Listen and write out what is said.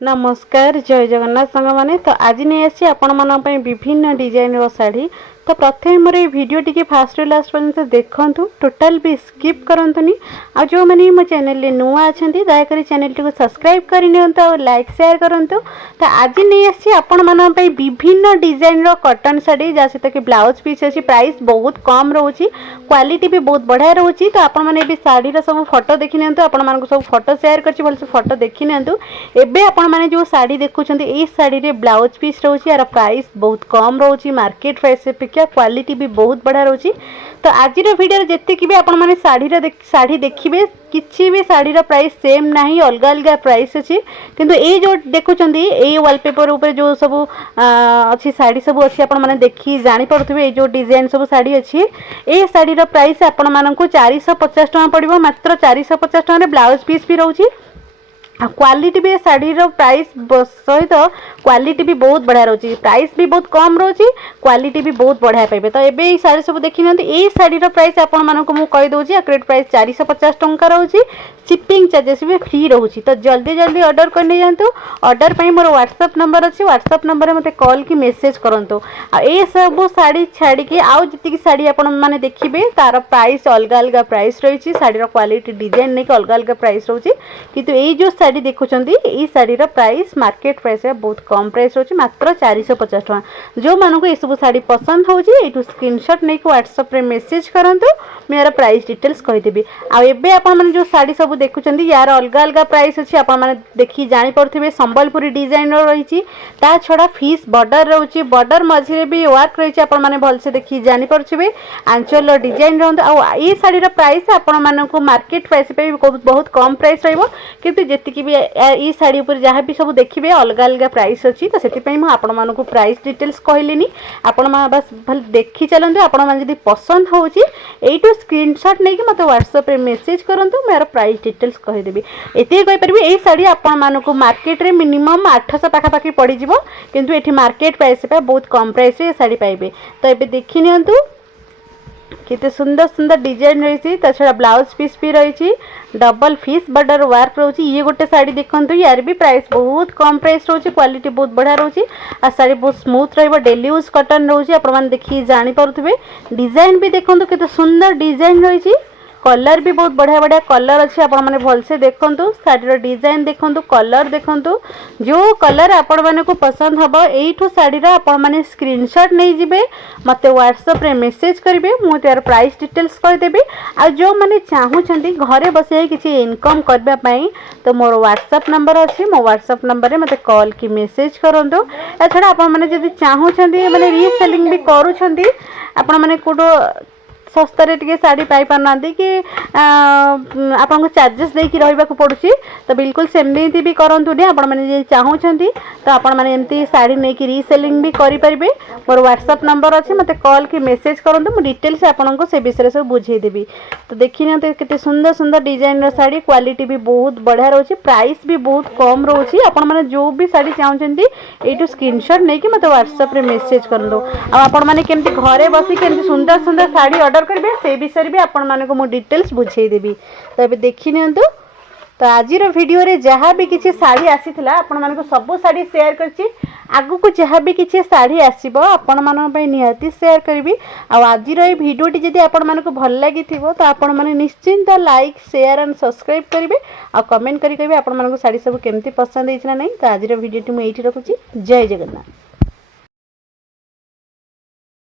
नमस्कार जय जगन्नाथ सांग मैंने तो आज नहीं आसी आपण मन विभिन्न डिजाइन साड़ी तो प्रथम मोर वीडियो टी फास्ट लास्ट पर्यटन देखूँ टोटाल भी स्किप करंतुनी आ जो मैंने मो चैनल नुआ अच्छा दयाकोरी चैनल टी सब्सक्राइब करनी लाइक शेयर करूँ। तो आज नहीं आसी आपण मन विभिन्न डिजाइन कॉटन साड़ी जहाँ सहित कि ब्लाउज पीस अच्छी प्राइस बहुत कम रोचे क्वालिटी भी बहुत बढ़िया रोचे। तो आपण मैंने शाढ़ी सब फोटो देखी नि आप सब फोटो शेयर कर भल से फोटो देखी नि आपण मैंने जो साड़ी देखुं ये साड़ी रे ब्लाउज पीस रोचे यार प्राइस बहुत कम रोचे मार्केट प्राइस अपेक्षा क्वालिटी भी बहुत बढ़िया रोचे। तो आज वीडियो जितकी भी आपण मैंने साड़ी देखिए किसी भी साड़ी प्राइस सेम ना अलग अलग प्राइस अच्छी किंतु ये जो देखुं ये वॉलपेपर ऊपर जो सब अच्छी साड़ी सब अच्छी आपण मैंने देखी जानीपे ये जो डिजाइन सब साड़ी अच्छी ये साड़ी प्राइस आपण मानक 450 टका पड़ो मात्र 450 टका ब्लाउज पीस भी रोचे क्वालिटी भी साड़ी प्राइस सहित क्वालिटी भी बहुत बढ़िया रोचे प्राइस भी बहुत कम रोचे क्वालिटी भी बहुत बढ़िया पाइबे। तो ये साड़ी सब देखी ना ये साड़ी प्राइस आपण मानक मु कहि दोची एक्यूरेट प्राइस 450 टंका रोचे शिपिंग चार्जेस भी फ्री रोचे। तो जल्दी जल्दी ऑर्डर करने जातु ऑर्डर पर मोर व्हाट्सएप नंबर अच्छी व्हाट्सएप नंबर मते कॉल की मेसेज करंतु आ ए सब साड़ी छाड़ी के आउ जति की साड़ी आपण माने देखिबे तार प्राइस अलग अलग प्राइस रही साड़ी क्वालिटी डिजाइन नहीं अलग अलग प्राइस रोचे किंतु ये जो साड़ी देखुं ये साड़ी प्राइस मार्केट प्राइस बहुत कम प्राइस रोचे मात्र 450 टका। जो मानक ये सब साड़ी पसंद होची एटू स्क्रीनशॉट नहीं व्हाट्सएप रे मेसेज करंतु मेरा प्राइस डिटेल्स कहीदेवी। आबे आपण जो साड़ी सब देखुं यार अलग अलग प्राइस अच्छी आप देखी जापे संबलपुरी डिजाइन रही छड़ा फीस बॉर्डर रोचे बॉर्डर मझे भी वर्क रही है भलसे देखी जापे आंचल डिजाइन ये साड़ी प्राइस आपण मानक मार्केट प्राइस पे बहुत कम प्राइस रही जी भी ये साड़ी उपर जहाँ भी सब देखिए अलग अलग प्राइस अच्छी। तो से आपण मानक प्राइस डिटेल्स कहलिनी आपण बस भल देखी चलते आपण मैंने पसंद होची एटू स्क्रीनशॉट नहीं मत व्हाट्सएप रे मेसेज करंतु मेरा प्राइस डिटेल्स कहीदेवी। एति कहीपरि ये साड़ी आपण मानक मार्केट रे मिनिमम 800 पाखापाखि पड़ जाव किंतु एठी मार्केट प्राइस पे बहुत कम प्राइस रे साड़ी पाइबे। तो ये देखी नियंतु कितने सुंदर सुंदर डिजाइन रही छड़ा ब्लाउज पीस भी रही डबल फीस बॉर्डर वर्क रोचे ये गोटे साड़ी देखो यार भी प्राइस बहुत कम प्राइस रोचे क्वालिटी बहुत बढ़िया रोचे आ साड़ी बहुत स्मूथ रही डेली यूज कॉटन रोचे आप देखिए जानीपे डिजाइन भी देखो कितने सुंदर डिजाइन रही कलर भी बहुत बढ़िया बढ़िया कलर अच्छे आप भलसे देखूँ शाढ़ीर डिजाइन देखूँ कलर देखूँ जो कलर आपण मैंने को पसंद हम यू शाढ़ीर आपण मैंने स्क्रीनशॉट नहीं जिबे मत व्हाट्सएप रे मेसेज करेंगे मुझे यार प्राइस डिटेल्स कहीदेवी। आ जो मैंने चाहूँगी घरे बस किसी इनकम करने तो मोर व्हाट्सएप नंबर अच्छी मो व्हाट्सएप नंबर में मत कॉल की मेसेज करूँ। छड़ा आप चाहूँगी मैंने रीसेलिंग भी करूँ आपण मैंने कौटो सस्तारे टे साड़ी पाई पारना कि आपन को चार्जेस देकी रहिबा को पड़ुची तो बिल्कुल सेमती भी करंतु नहीं आपण माने चाहूँगी तो आपण माने एमती साड़ी नहीं कि रीसेलिंग भी करि परिबे। मोर व्हाट्सएप नंबर अच्छे मते कॉल की मेसेज करंतु मु डिटेल्स आपन को से विषय सब बुझेई देबी। तो देखी ना तो कितने सुंदर सुंदर डिजाइन रो साड़ी क्वालिटी भी बहुत बढ़िया रोचे प्राइस भी बहुत कम रोचे आपण माने जो भी साड़ी चाहूँगी एटू स्क्रीनशॉट नहीं कि मते व्हाट्सएप रे मेसेज करंतु आपण माने केमती घरे बसी केमती सुंदर सुंदर साड़ी ऑर्डर करेंगे से विषय भी आपण मानक मु डिटेल्स बुझेदेवी। तो ये देखी नियंतु तो आज वीडियो रे जहाँ भी किसी साड़ी आसीथिला आपण मानक सब साड़ी शेयर करछि आगु को जहाँ भी किसी साड़ी आसीबो आपण मानक पई निहाती शेयर करबी। आ आज रो वीडियो टी जदी आपण मानक भल लागि थिबो तो आपण माने निश्चिंत लाइक शेयर एंड सब्सक्राइब करेंगे आ कमेंट करी कहबे आपण मानक साड़ी सब केमती पसंद होइछना नहीं। तो आज वीडियो टी मु एठी रखुछि जय जगन्नाथ।